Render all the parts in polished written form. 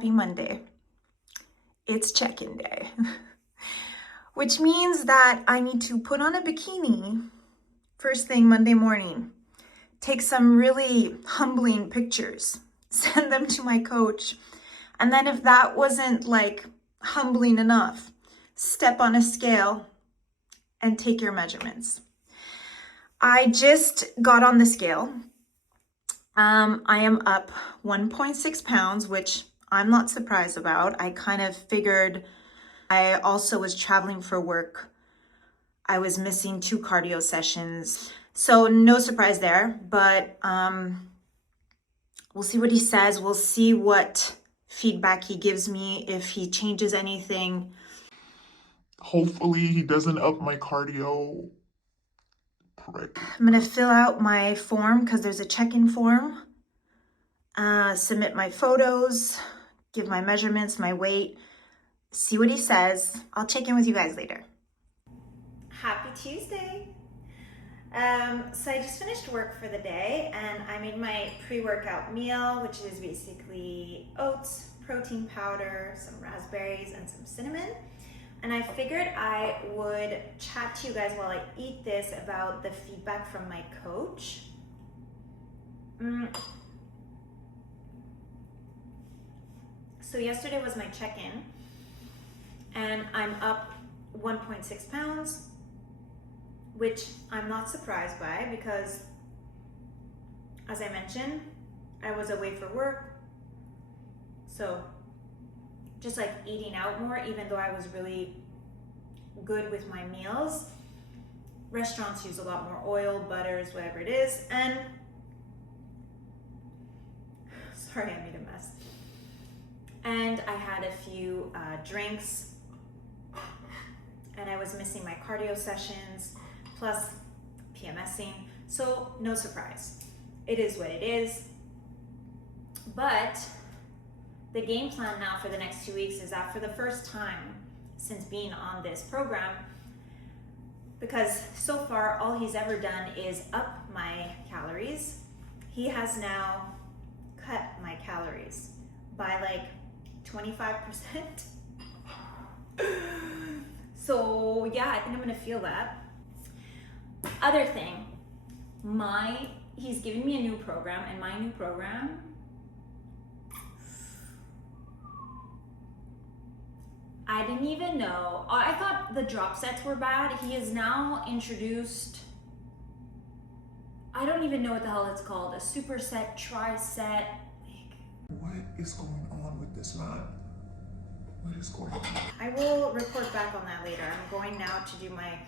happy Monday. It's check-in day, which means that I need to put on a bikini first thing Monday morning, take some really humbling pictures, send them to my coach, and then if that wasn't like humbling enough, step on a scale and take your measurements. I just got on the scale. I am up 1.6 pounds, which I'm not surprised about. I kind of figured. I also was traveling for work. I was missing 2 cardio sessions. So no surprise there, but we'll see what he says. We'll see what feedback he gives me, if he changes anything. Hopefully he doesn't up my cardio. Prick. I'm gonna fill out my form because there's a check-in form. Submit my photos, give my measurements, my weight, see what he says. I'll check in with you guys later. Happy Tuesday. So I just finished work for the day and I made my pre-workout meal, which is basically oats, protein powder, some raspberries, and some cinnamon. And I figured I would chat to you guys while I eat this about the feedback from my coach. So yesterday was my check-in and I'm up 1.6 pounds, which I'm not surprised by because, as I mentioned, I was away for work. So just like eating out more, even though I was really good with my meals. Restaurants use a lot more oil, butters, whatever it is. And sorry, I made a mess. And I had a few drinks and I was missing my cardio sessions plus PMSing. So no surprise, it is what it is. But the game plan now for the next 2 weeks is that for the first time since being on this program, because so far all he's ever done is up my calories, he has now cut my calories by like 25%. So yeah, I think I'm gonna feel that. Other thing, he's giving me a new program, and my new program, I didn't even know. I thought the drop sets were bad. He has now introduced, I don't even know what the hell it's called, a superset, tri-set. What is going on with this man? What is going on? I will report back on that later. I'm going now to do my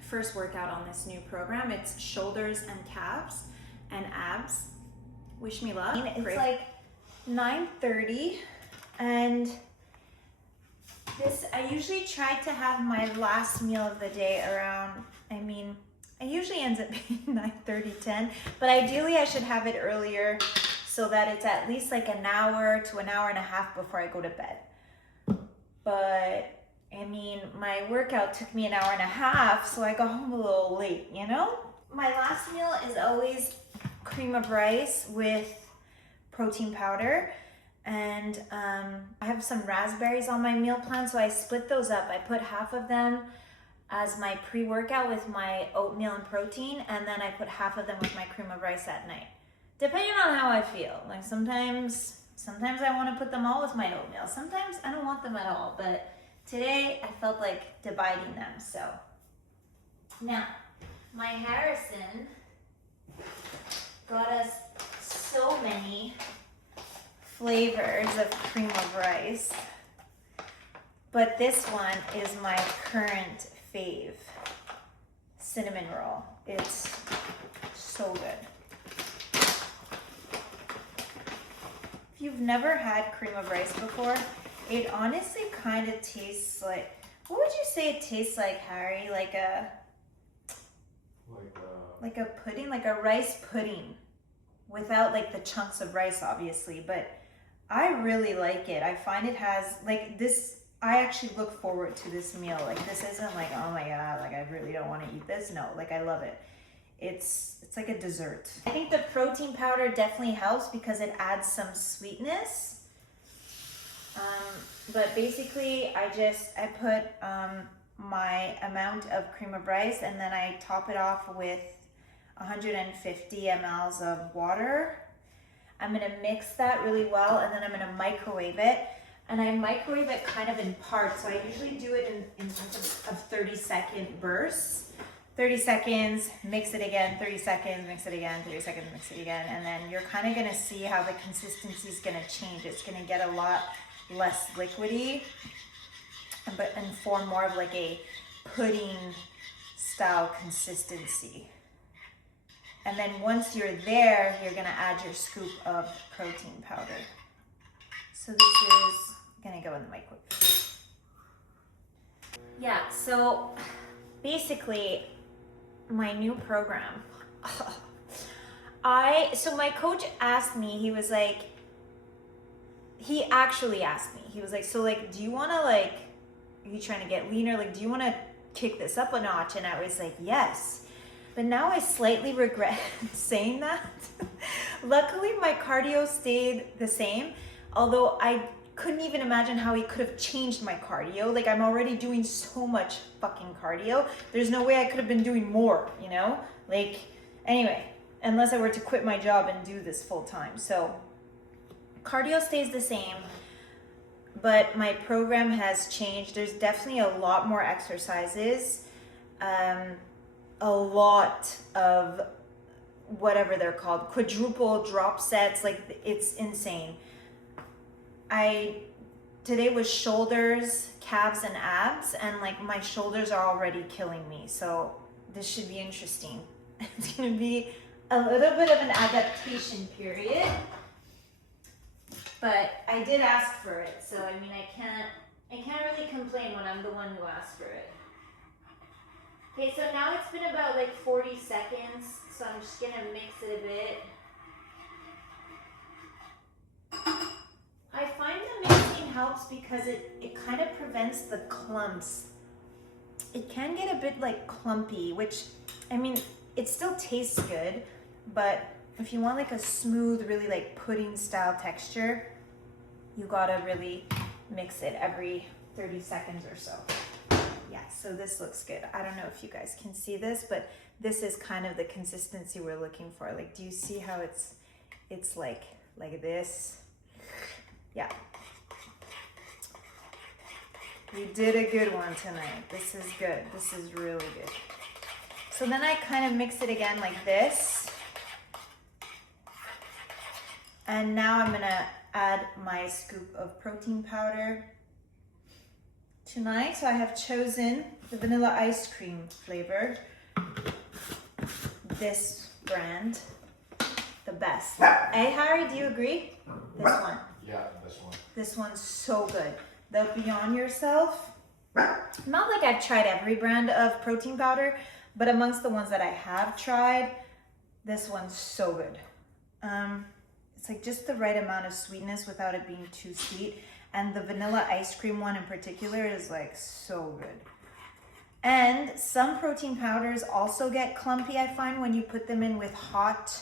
first workout on this new program. It's shoulders and calves and abs. Wish me luck. It's like 9:30 and I usually try to have my last meal of the day around, it usually ends up being 9:30, 10, but ideally I should have it earlier so that it's at least like an hour to an hour and a half before I go to bed. But my workout took me an hour and a half, so I got home a little late, you know? My last meal is always cream of rice with protein powder. And I have some raspberries on my meal plan, so I split those up. I put half of them as my pre-workout with my oatmeal and protein, and then I put half of them with my cream of rice at night, depending on how I feel. Like sometimes I want to put them all with my oatmeal. Sometimes I don't want them at all, but today I felt like dividing them. So now, my Harrison got us so many flavors of cream of rice, but this one is my current fave, cinnamon roll. It's so good. If you've never had cream of rice before, it honestly kind of tastes like, what would you say it tastes like, Harry? Like a pudding, like a rice pudding, without like the chunks of rice, obviously, but I really like it. I find it has like this, I actually look forward to this meal. Like this isn't like, oh my God, like I really don't want to eat this. No, like I love it. It's like a dessert. I think the protein powder definitely helps because it adds some sweetness. But basically I put my amount of cream of rice, and then I top it off with 150 mLs of water. I'm gonna mix that really well, and then I'm gonna microwave it. And I microwave it kind of in parts. So I usually do it in sorts of 30-second bursts. 30 seconds, mix it again, 30 seconds, mix it again, 30 seconds, mix it again. And then you're kind of gonna see how the consistency is gonna change. It's gonna get a lot less liquidy, and form more of like a pudding style consistency. And then once you're there, you're gonna add your scoop of protein powder. So this is gonna go in the microwave. Yeah, so basically my new program. So my coach asked me, he actually asked me, he was like, so like, do you wanna like, are you trying to get leaner? Like, do you wanna kick this up a notch? And I was like, yes. But now I slightly regret saying that. Luckily, my cardio stayed the same, although I couldn't even imagine how he could have changed my cardio. Like, I'm already doing so much fucking cardio. There's no way I could have been doing more, you know? Like, anyway, unless I were to quit my job and do this full time. So, cardio stays the same, but my program has changed. There's definitely a lot more exercises. A lot of whatever they're called, quadruple drop sets, like it's insane. Today was shoulders, calves, and abs, and like my shoulders are already killing me, so this should be interesting. It's gonna be a little bit of an adaptation period, but I did ask for it, so I mean I can't really complain when I'm the one who asked for it. Okay, so now it's been about like 40 seconds, so I'm just gonna mix it a bit. I find the mixing helps because it kind of prevents the clumps. It can get a bit like clumpy, which, I mean, it still tastes good, but if you want like a smooth, really like pudding style texture, you gotta really mix it every 30 seconds or so. Yeah, so this looks good. I don't know if you guys can see this, but this is kind of the consistency we're looking for. Like, do you see how it's like this? Yeah. You did a good one tonight. This is good. This is really good. So then I kind of mix it again like this. And now I'm gonna add my scoop of protein powder. Tonight, so I have chosen the vanilla ice cream flavor. This brand, the best. Hey Harry, do you agree? This one. Yeah, this one. This one's so good. The Beyond Yourself. Not like I've tried every brand of protein powder, but amongst the ones that I have tried, this one's so good. It's like just the right amount of sweetness without it being too sweet. And the vanilla ice cream one in particular is like so good. And some protein powders also get clumpy, I find, when you put them in with hot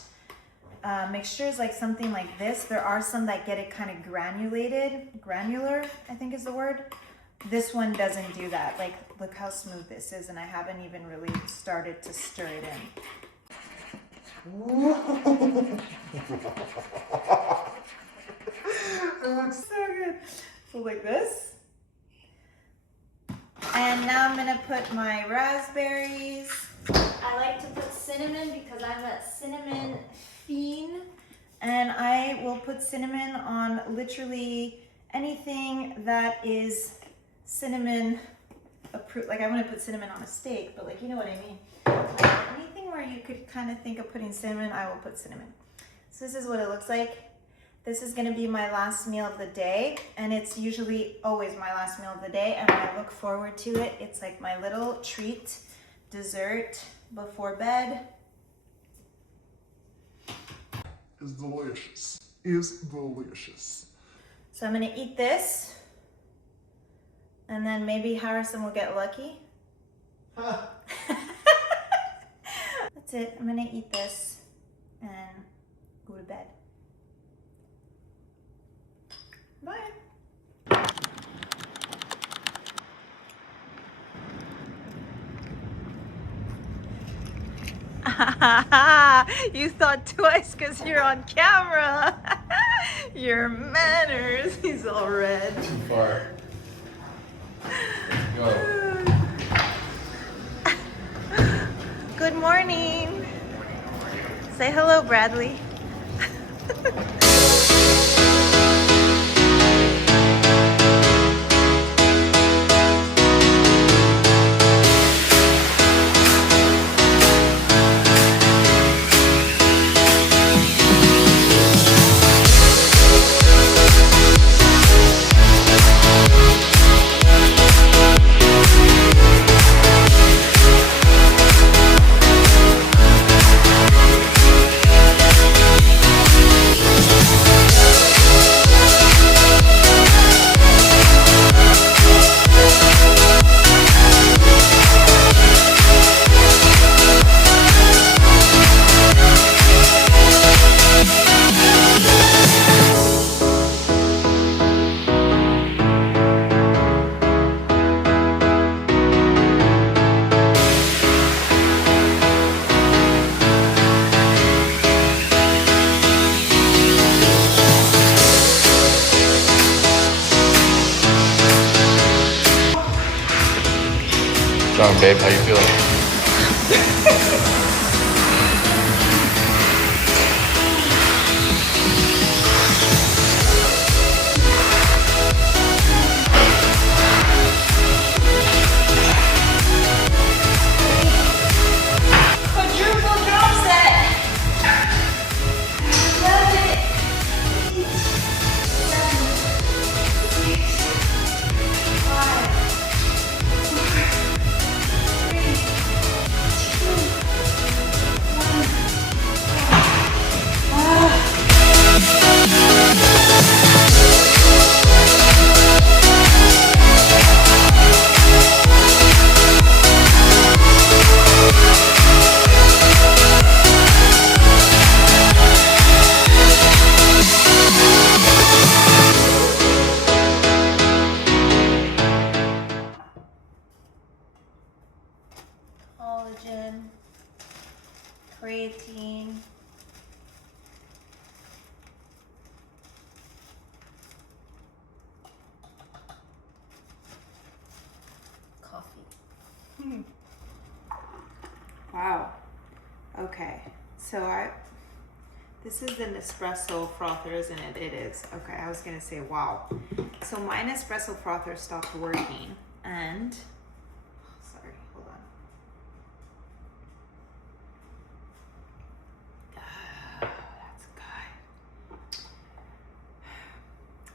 mixtures, like something like this. There are some that get it kind of granular, I think is the word. This one doesn't do that. Like, look how smooth this is, and I haven't even really started to stir it in. It looks so good. So like this. And now I'm gonna put my raspberries. I like to put cinnamon because I'm a cinnamon fiend. And I will put cinnamon on literally anything that is cinnamon approved. Like, I want to put cinnamon on a steak, but like, you know what I mean. Like, anything where you could kind of think of putting cinnamon, I will put cinnamon. So this is what it looks like. This is gonna be my last meal of the day, and it's usually always my last meal of the day, and I look forward to it. It's like my little treat, dessert before bed. It's delicious. It's delicious. So I'm gonna eat this, and then maybe Harrison will get lucky. Huh. That's it. I'm gonna eat this and go to bed. Bye. You thought twice because you're on camera. Your manners. He's all red. Too far. Go. Good morning. Say hello, Bradley. Strong, babe. How you feeling? Quadruple drum set. Love it. 8, 7, 6, 5, 4, 3, collagen, creatine, coffee. Wow. Okay. So this is the Nespresso frother, isn't it? It is. Okay, I was gonna say wow. So my Nespresso frother stopped working and sorry, hold on. That's good.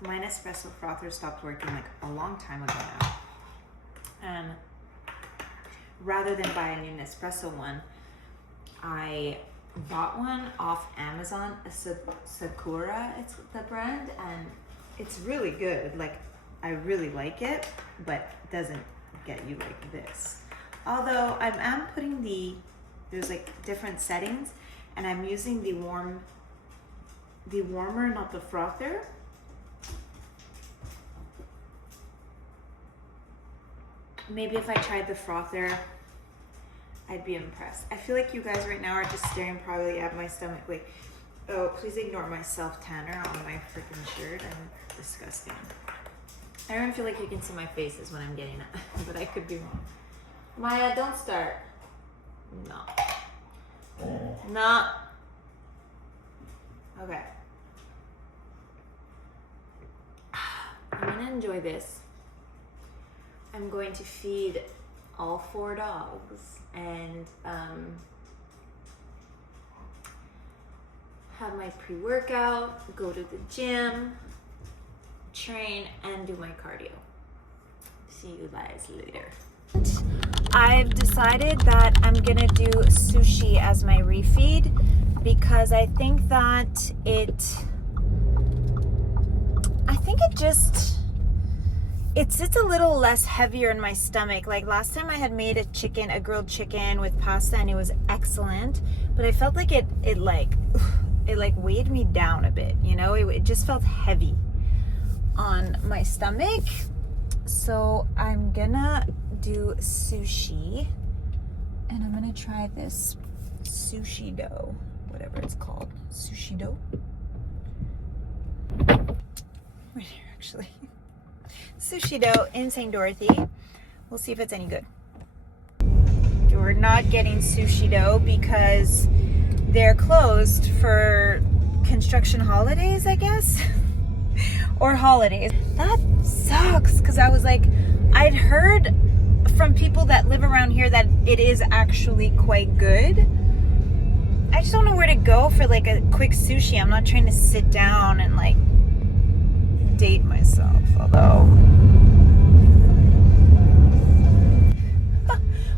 My Nespresso frother stopped working like a long time ago now. And rather than buy a new Nespresso one, I bought one off Amazon, Sakura, it's the brand, and it's really good. Like, I really like it, but it doesn't get you like this. Although I am putting there's like different settings, and I'm using the warmer, not the frother. Maybe if I tried the frother, I'd be impressed. I feel like you guys right now are just staring probably at my stomach like, oh, please ignore my self-tanner on my freaking shirt. I'm disgusting. I don't feel like you can see my faces when I'm getting it, but I could be wrong. Maya, don't start. No. No. Okay. I'm gonna enjoy this. I'm going to feed all 4 dogs and have my pre-workout, go to the gym, train, and do my cardio. See you guys later. I've decided that I'm gonna do sushi as my refeed because I think that it sits a little less heavier in my stomach. Like last time I had made a grilled chicken with pasta and it was excellent, but I felt like it weighed me down a bit, you know? It just felt heavy on my stomach. So I'm gonna do sushi and I'm gonna try this sushi dough, whatever it's called. Sushi dough? Right here, actually. Sushi dough in St. Dorothy. We'll see if it's any good. We're not getting sushi dough because they're closed for construction holidays, I guess. Or holidays. That sucks, because I was like, I'd heard from people that live around here that it is actually quite good. I just don't know where to go for like a quick sushi. I'm not trying to sit down and like date myself, although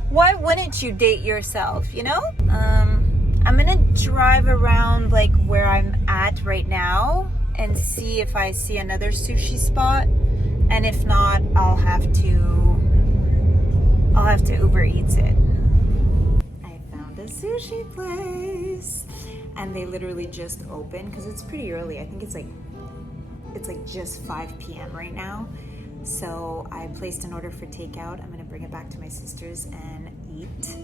why wouldn't you date yourself, you know? I'm gonna drive around like where I'm at right now and see if I see another sushi spot, and if not, I'll have to Uber Eats it. I found a sushi place, and they literally just opened because it's pretty early. I think it's like just 5 p.m. right now. So I placed an order for takeout. I'm gonna bring it back to my sister's and eat.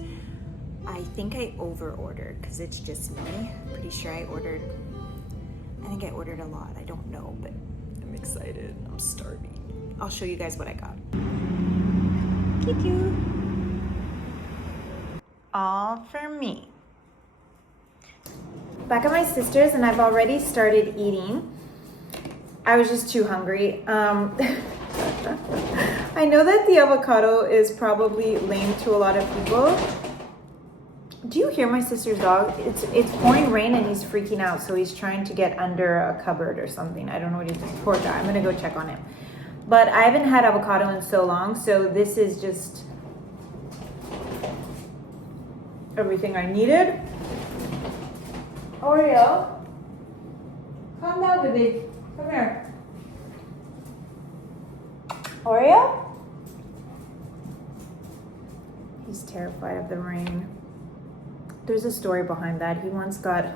I think I over-ordered because it's just me. Pretty sure I think I ordered a lot. I don't know, but I'm excited. I'm starving. I'll show you guys what I got. Kitty. All for me. Back at my sister's, and I've already started eating. I was just too hungry. I know that the avocado is probably lame to a lot of people. Do you hear my sister's dog? It's pouring rain and he's freaking out, so he's trying to get under a cupboard or something. I don't know what he's doing. Poor guy. I'm gonna go check on him. But I haven't had avocado in so long, so this is just everything I needed. Oreo, calm down, baby. Come here. Oreo? He's terrified of the rain. There's a story behind that. He once got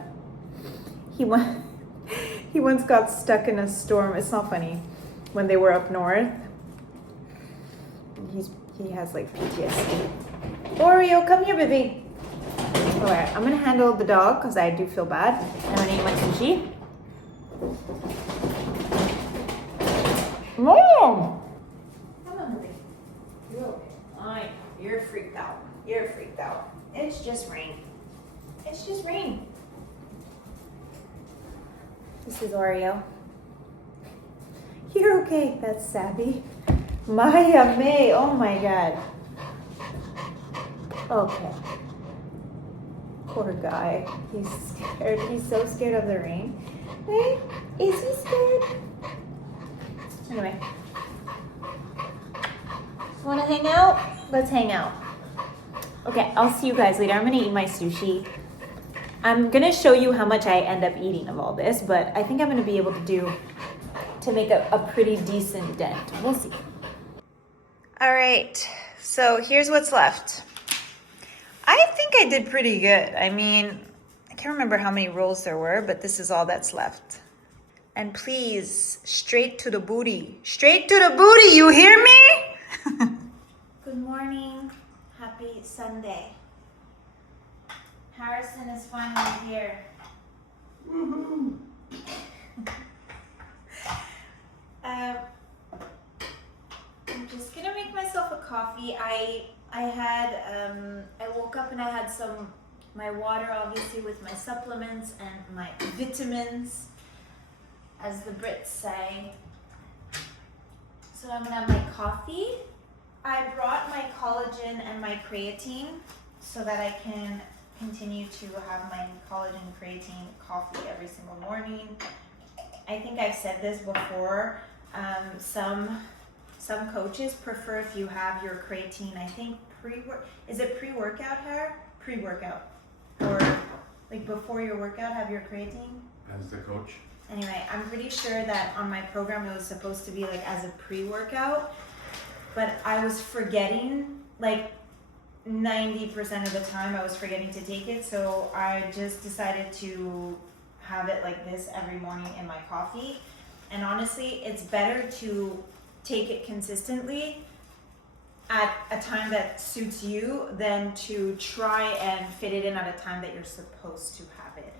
stuck in a storm. It's not funny. When they were up north. He has like PTSD. Oreo, come here, baby. Alright, I'm gonna handle the dog because I do feel bad. I'm gonna eat my sushi. Mom! Come on, baby. You're okay. You're freaked out. You're freaked out. It's just rain. It's just rain. This is Oreo. You're okay. That's Sabby. Maya May. Oh my god. Okay. Poor guy. He's scared. He's so scared of the rain. Right? Is he scared? Anyway. Want to hang out? Let's hang out. Okay, I'll see you guys later. I'm gonna eat my sushi. I'm gonna show you how much I end up eating of all this, but I think I'm gonna be able to make a pretty decent dent. We'll see. All right, so here's what's left. I think I did pretty good. I mean, I can't remember how many rolls there were, but this is all that's left. And please, straight to the booty. Straight to the booty, you hear me? Good morning. Happy Sunday. Harrison is finally here. Woohoo! I'm just gonna make myself a coffee. I woke up and I had my water, obviously, with my supplements and my vitamins, as the Brits say. So I'm gonna have my coffee. I brought my collagen and my creatine so that I can continue to have my collagen creatine coffee every single morning. I think I've said this before. Some coaches prefer if you have your creatine, I think is it pre-workout, hair? Pre-workout. Or like before your workout, have your creatine? As the coach. Anyway, I'm pretty sure that on my program it was supposed to be like as a pre-workout, but I was forgetting, like 90% of the time I was forgetting to take it, so I just decided to have it like this every morning in my coffee. And honestly, it's better to take it consistently at a time that suits you than to try and fit it in at a time that you're supposed to have it.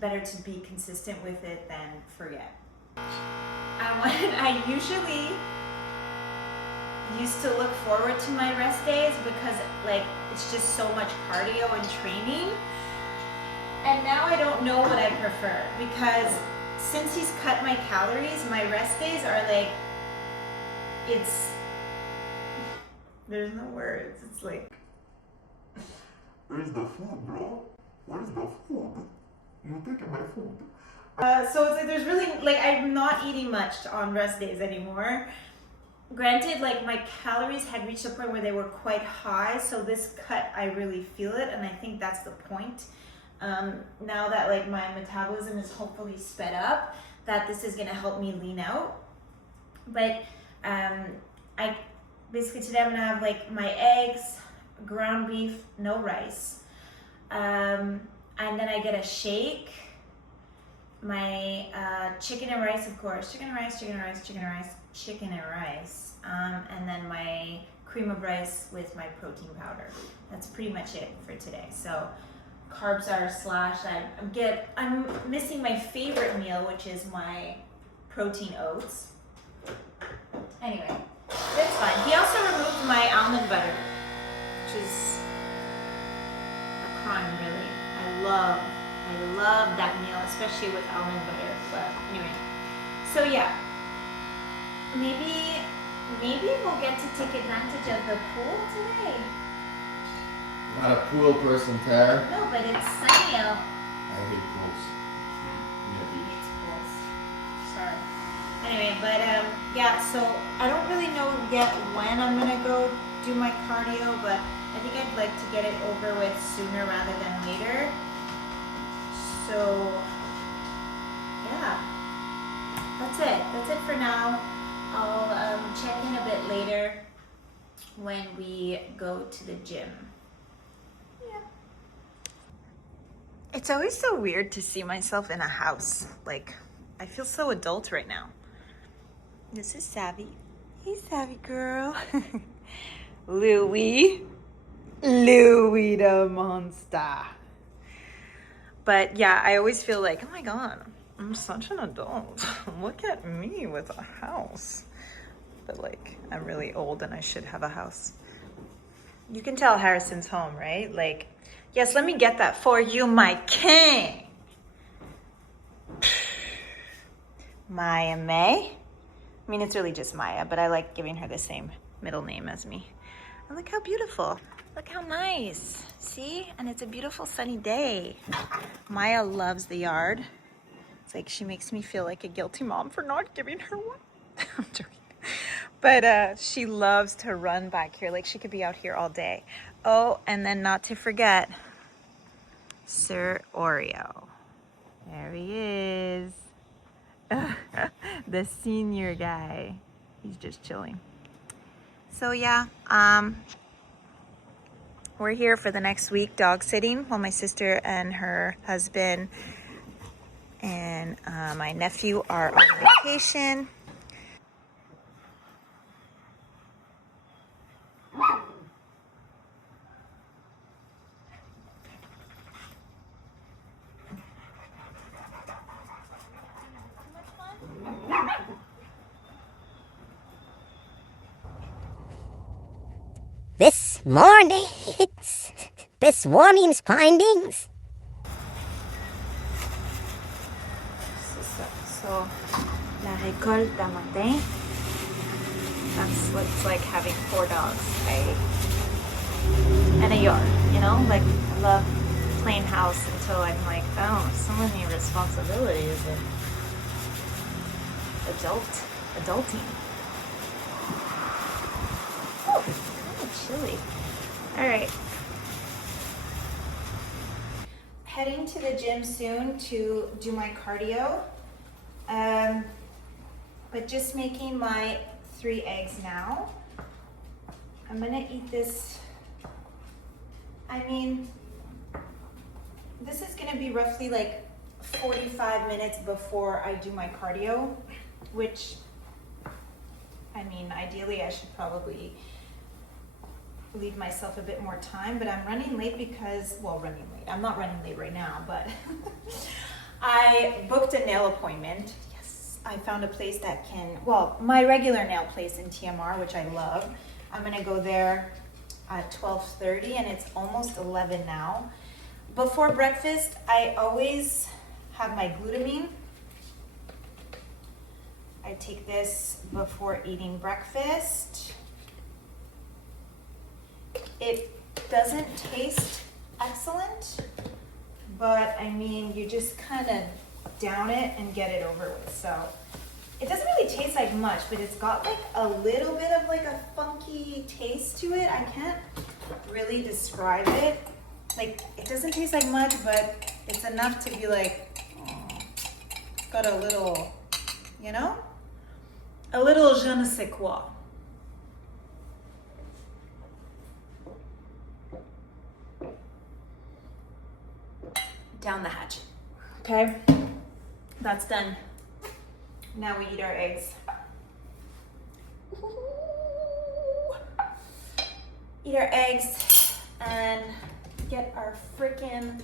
Better to be consistent with it than forget. I usually used to look forward to my rest days because like it's just so much cardio and training. And now I don't know what I prefer because since he's cut my calories, my rest days are like, there's no words. It's like, Where's the food, bro? Where's the food? You're taking my food. so it's like there's really, like I'm not eating much on rest days anymore. Granted, like my calories had reached a point where they were quite high, so this cut, I really feel it, and I think that's the point. Now that like my metabolism is hopefully sped up, that this is gonna help me lean out. But I basically today I'm gonna have like my eggs, ground beef, no rice, and then I get a shake, my chicken and rice, of course, chicken and rice, and then my cream of rice with my protein powder. That's pretty much it for today. So carbs are slashed. I'm missing my favorite meal, which is my protein oats. Anyway, it's fine. He also removed my almond butter, which is a crime, really. I love that meal, especially with almond butter. But anyway, so yeah, maybe we'll get to take advantage of the pool today. Not a pool person, Tara. No, but it's sunny out. I hate pools. It's pools. Sorry. Anyway, but yeah, so I don't really know yet when I'm gonna go do my cardio, but I think I'd like to get it over with sooner rather than later. So yeah, that's it. That's it for now. I'll check in a bit later when we go to the gym. Yeah. It's always so weird to see myself in a house. Like, I feel so adult right now. This is Savvy. Hey, Savvy girl. Louie the monster. But yeah, I always feel like, oh my God, I'm such an adult. Look at me with a house. But like, I'm really old and I should have a house. You can tell Harrison's home, right? Like, yes, let me get that for you, my king. Maya May. I mean, it's really just Maya, but I like giving her the same middle name as me. And look how beautiful. Look how nice. See? And it's a beautiful sunny day. Maya loves the yard. It's like she makes me feel like a guilty mom for not giving her one. I'm joking. But she loves to run back here. Like she could be out here all day. Oh, and then not to forget, Sir Oreo. There he is. The senior guy. He's just chilling. So yeah, we're here for the next week dog sitting while my sister and her husband and my nephew are on vacation. This morning's findings. So, la récolte à matin. That's what it's like having 4 dogs, and a yard, you know? Like, I love plain house until I'm like, oh, so many responsibilities and adulting. Oh, kind of chilly. All right. Heading to the gym soon to do my cardio. But just making my 3 eggs now. I'm gonna eat this. I mean, this is gonna be roughly like 45 minutes before I do my cardio, which, I mean, ideally I should probably leave myself a bit more time, but I'm running late because, well, running late. I'm not running late right now, but I booked a nail appointment. Yes, I found a place that can, well, my regular nail place in TMR, which I love. I'm gonna go there at 12:30 and it's almost 11 now. Before breakfast, I always have my glutamine. I take this before eating breakfast. It doesn't taste excellent, but I mean, you just kind of down it and get it over with. So it doesn't really taste like much, but it's got like a little bit of like a funky taste to it. I can't really describe it. Like, it doesn't taste like much, but it's enough to be like, oh, it's got a little, you know? A little je ne sais quoi. Down the hatch. Okay, that's done. Now we eat our eggs. Eat our eggs and get our freaking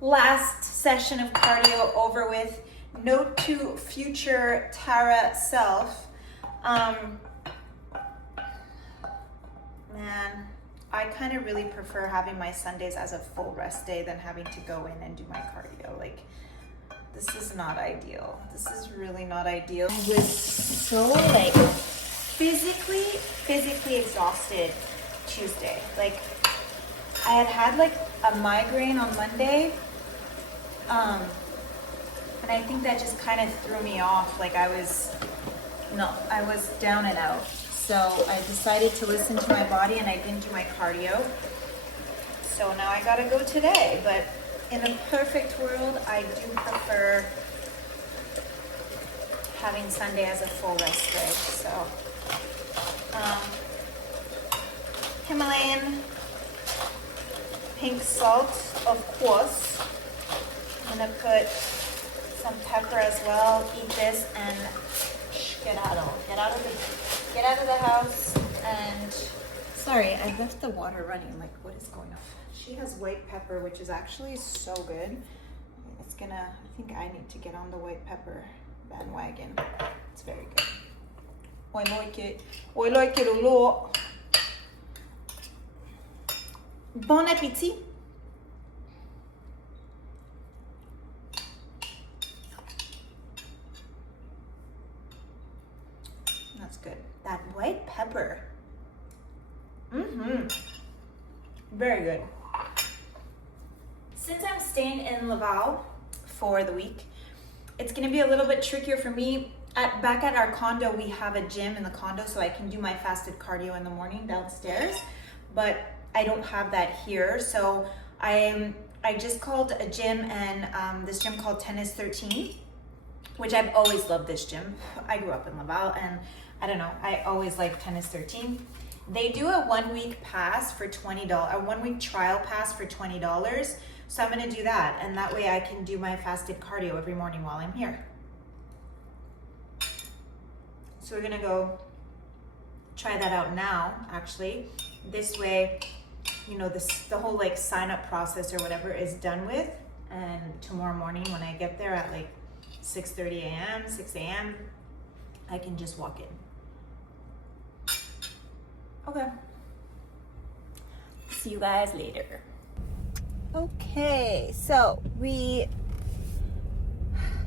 last session of cardio over with. Note to future Tara self. Man, I kind of really prefer having my Sundays as a full rest day than having to go in and do my cardio. Like, this is not ideal. This is really not ideal. I was so like physically exhausted Tuesday. Like, I had like a migraine on Monday. And I think that just kind of threw me off. Like, I was down and out. So I decided to listen to my body and I didn't do my cardio. So now I gotta go today. But in a perfect world, I do prefer having Sunday as a full rest day. So, Himalayan pink salt, of course. I'm gonna put some pepper as well. Eat this and get out of the house. And sorry, I left the water running. Like, what is going on? She has white pepper, which is actually so good. It's gonna, I think I need to get on the white pepper bandwagon. It's very good. I like it. I like it a lot. Bon appétit. That's good. That white pepper. Very good. Since I'm staying in Laval for the week, it's gonna be a little bit trickier for me. Back at our condo, we have a gym in the condo, so I can do my fasted cardio in the morning downstairs, but I don't have that here. So I just called a gym, and this gym called Tennis 13, which I've always loved this gym. I grew up in Laval, and I don't know, I always liked Tennis 13. They do a 1 week pass for $20, a 1 week trial pass for $20. So I'm gonna do that, and that way I can do my fasted cardio every morning while I'm here. So we're gonna go try that out now, actually. This way, you know, the whole like sign up process or whatever is done with, and tomorrow morning when I get there at like 6:30 a.m., 6 a.m., I can just walk in. Okay. See you guys later. Okay, so we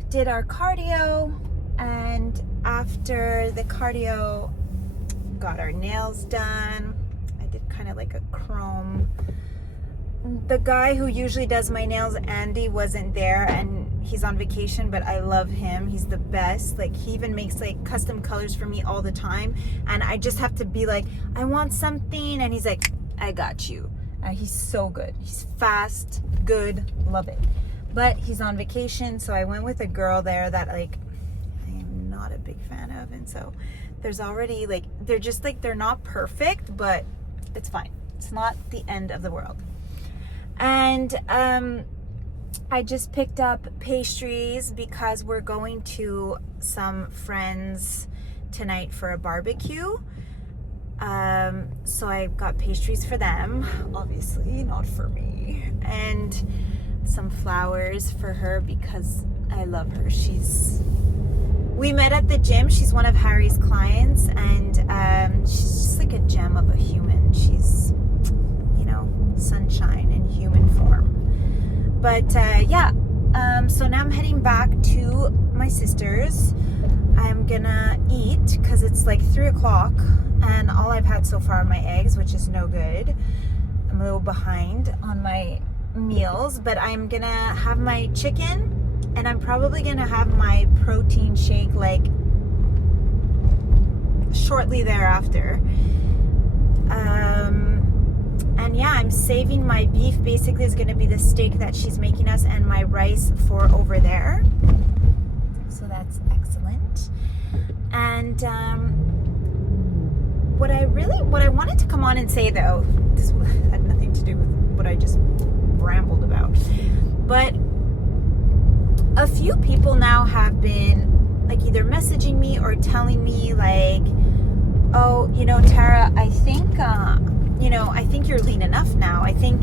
did our cardio, and after the cardio, got our nails done. I did kind of like a chrome. The guy who usually does my nails, Andy, wasn't there, and he's on vacation, but I love him. He's the best. Like, he even makes like custom colors for me all the time, and I just have to be like, I want something, and he's like, I got you. He's so good. He's fast, good, love it. But he's on vacation, so I went with a girl there that like I am not a big fan of, and so there's already like, they're just like, they're not perfect, but it's fine. It's not the end of the world. And I just picked up pastries because we're going to some friends tonight for a barbecue. So I got pastries for them, obviously not for me, and some flowers for her because I love her. We met at the gym. She's one of Harry's clients, and she's just like a gem of a human. She's, sunshine in human form. But so now I'm heading back to my sister's. I'm gonna eat because it's like 3 o'clock and all I've had so far are my eggs, which is no good. I'm a little behind on my meals, but I'm gonna have my chicken and I'm probably gonna have my protein shake like shortly thereafter. And yeah, I'm saving my beef. Basically, is gonna be the steak that she's making us and my rice for over there. So that's excellent. And what I wanted to come on and say though, this had nothing to do with what I just rambled about, but a few people now have been like either messaging me or telling me like, oh, Tara, I think I think you're lean enough now. I think,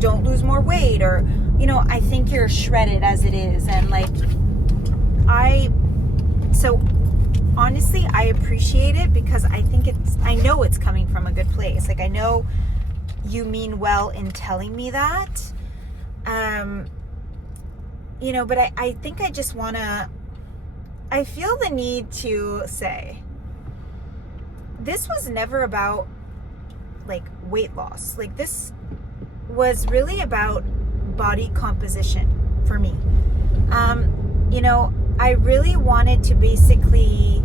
don't lose more weight, or, I think you're shredded as it is. And like, so honestly, I appreciate it because I know it's coming from a good place. Like, I know you mean well in telling me that. But I think I just I feel the need to say, this was never about like weight loss. Like, this was really about body composition for me. I really wanted to basically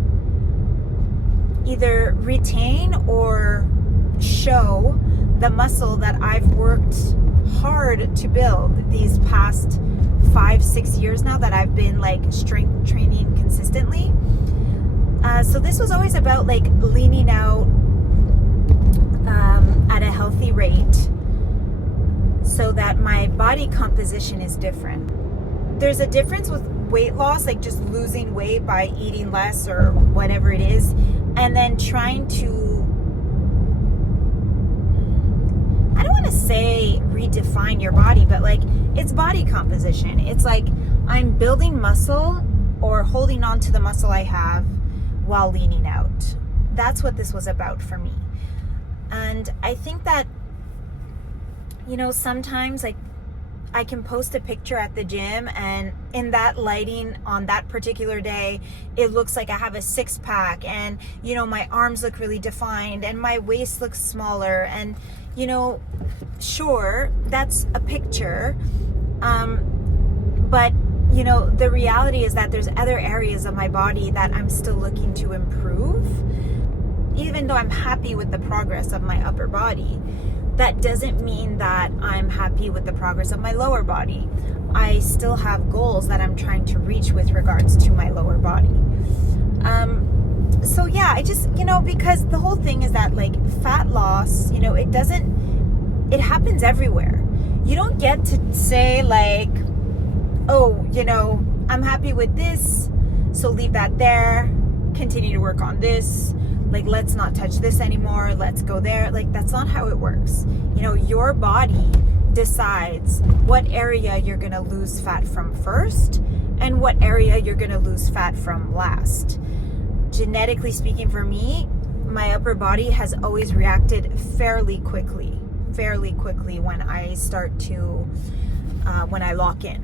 either retain or show the muscle that I've worked hard to build these past 5-6 years now that I've been like strength training consistently. So this was always about like leaning out at a healthy rate so that my body composition is different. There's a difference with weight loss, like just losing weight by eating less or whatever it is, and then trying to, I don't want to say redefine your body, but like it's body composition. It's like I'm building muscle or holding on to the muscle I have while leaning out. That's what this was about for me. And I think that, sometimes like I can post a picture at the gym and in that lighting on that particular day, it looks like I have a 6-pack and, my arms look really defined and my waist looks smaller. And, sure, that's a picture. But, the reality is that there's other areas of my body that I'm still looking to improve. Even though I'm happy with the progress of my upper body, that doesn't mean that I'm happy with the progress of my lower body. I still have goals that I'm trying to reach with regards to my lower body. So yeah, I just, because the whole thing is that like fat loss, it happens everywhere. You don't get to say like, oh, I'm happy with this, so leave that there, continue to work on this. Like, let's not touch this anymore. Let's go there. Like, that's not how it works. Your body decides what area you're going to lose fat from first and what area you're going to lose fat from last. Genetically speaking, for me, my upper body has always reacted fairly quickly when I start to, when I lock in,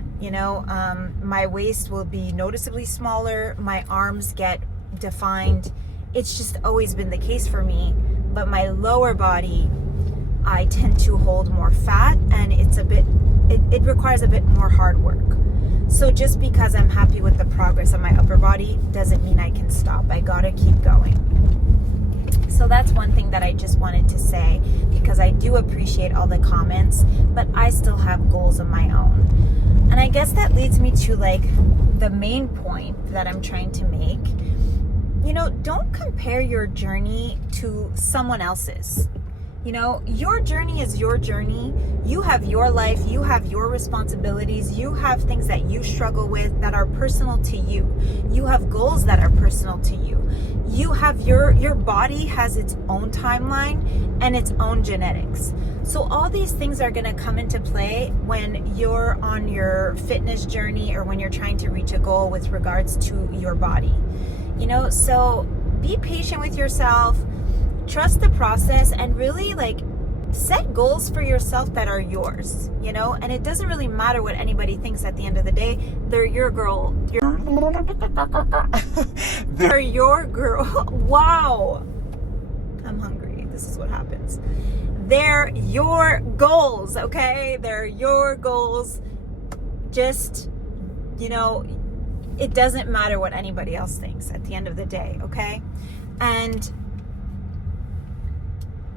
my waist will be noticeably smaller. My arms get defined. It's just always been the case for me. But my lower body, I tend to hold more fat, and it requires a bit more hard work. So just because I'm happy with the progress of my upper body doesn't mean I can stop. I gotta keep going. So that's one thing that I just wanted to say, because I do appreciate all the comments, but I still have goals of my own. And I guess that leads me to like the main point that I'm trying to make. Don't compare your journey to someone else's. You know, your journey is your journey. You have your life, you have your responsibilities, you have things that you struggle with that are personal to you. You have goals that are personal to you. You have your body has its own timeline and its own genetics. So all these things are going to come into play when you're on your fitness journey or when you're trying to reach a goal with regards to your body. You know, so be patient with yourself. Trust the process and really like set goals for yourself that are yours, you know, and it doesn't really matter what anybody thinks at the end of the day. They're your girl. They're your girl. Wow. I'm hungry. This is what happens. They're your goals, okay? They're your goals. Just, you know, it doesn't matter what anybody else thinks at the end of the day, okay? And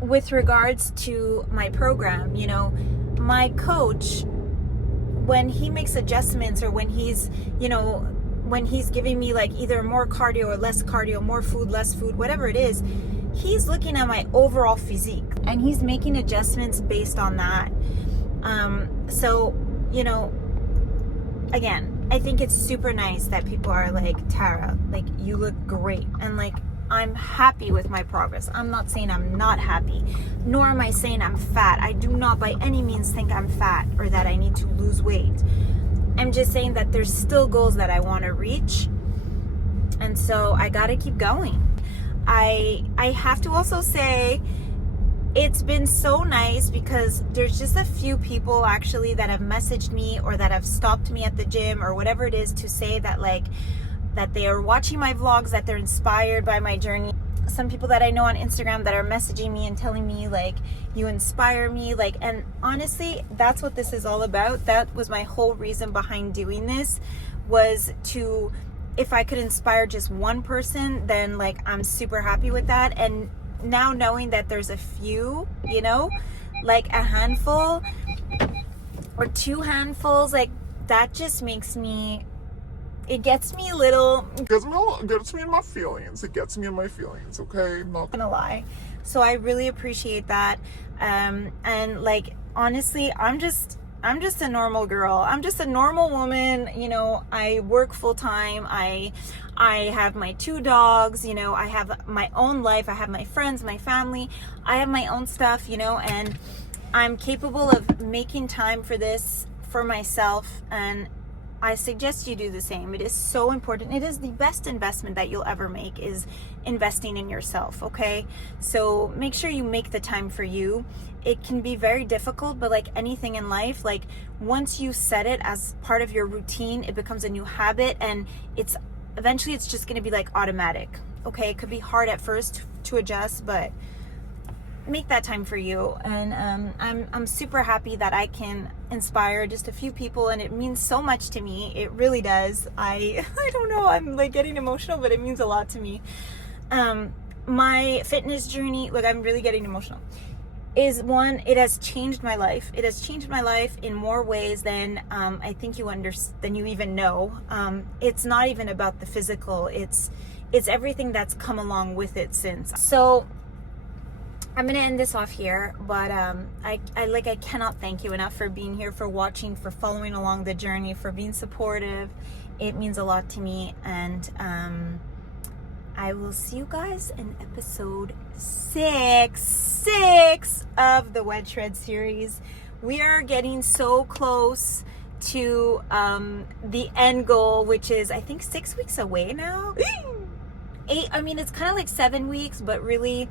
with regards to my program, you know, my coach, when he makes adjustments or when he's, you know, when he's giving me like either more cardio or less cardio, more food, less food, whatever it is, he's looking at my overall physique and he's making adjustments based on that. So, you know, again, I think it's super nice that people are like, Tara, like you look great. And like, I'm happy with my progress. I'm not saying I'm not happy, nor am I saying I'm fat. I do not by any means think I'm fat or that I need to lose weight. I'm just saying that there's still goals that I want to reach. And so I got to keep going. I have to also say it's been so nice because there's just a few people actually that have messaged me or that have stopped me at the gym or whatever it is to say that like, that they are watching my vlogs, that they're inspired by my journey. Some people that I know on Instagram that are messaging me and telling me like, you inspire me, like, and honestly, that's what this is all about. That was my whole reason behind doing this, was to, if I could inspire just one person, then like, I'm super happy with that. And now knowing that there's a few, you know, like a handful or two handfuls, like that just makes me, it gets me a little, It gets me in my feelings. It gets me in my feelings, okay? I'm not gonna lie. So I really appreciate that. And like, honestly, I'm just a normal girl. I'm just a normal woman. You know, I work full time. I have my 2 dogs, you know, I have my own life. I have my friends, my family. I have my own stuff, you know, and I'm capable of making time for this for myself. And I suggest you do the same. It is so important. It is the best investment that you'll ever make, is investing in yourself, okay? So make sure you make the time for you. It can be very difficult, but like anything in life, like once you set it as part of your routine, it becomes a new habit, and it's eventually it's just going to be like automatic, okay? It could be hard at first to adjust, but make that time for you. And I'm super happy that I can inspire just a few people, and it means so much to me. It really does. I don't know, I'm like getting emotional, but it means a lot to me. My fitness journey, like I'm really getting emotional, is one, it has changed my life. It has changed my life in more ways than I think than you even know. It's not even about the physical. It's everything that's come along with it since. So I'm gonna end this off here, but I cannot thank you enough for being here, for watching, for following along the journey, for being supportive. It means a lot to me, and I will see you guys in episode 6 of the Wed Shred series. We are getting so close to the end goal, which is I think 6 weeks away now. 8. I mean, it's kind of like 7 weeks, but really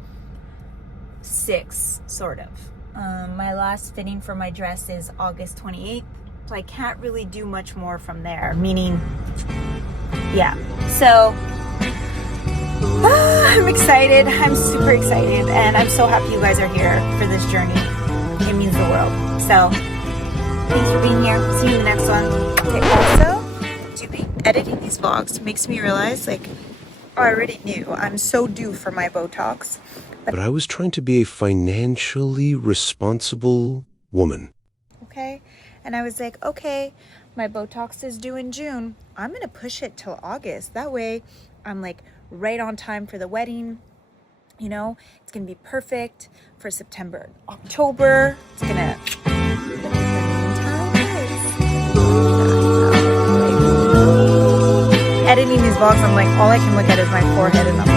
6, sort of. My last fitting for my dress is August 28th, so I can't really do much more from there, meaning, yeah. So I'm excited. I'm super excited, and I'm so happy you guys are here for this journey. It means the world. So thanks for being here. See you in the next one. Okay, also, editing these vlogs makes me realize, like, I already knew I'm so due for my Botox. But I was trying to be a financially responsible woman. Okay. And I was like, okay, my Botox is due in June. I'm going to push it till August. That way I'm like right on time for the wedding. You know, it's gonna be perfect for September, October. It's gonna. Editing these vlogs, I'm like, all I can look at is my forehead and I'm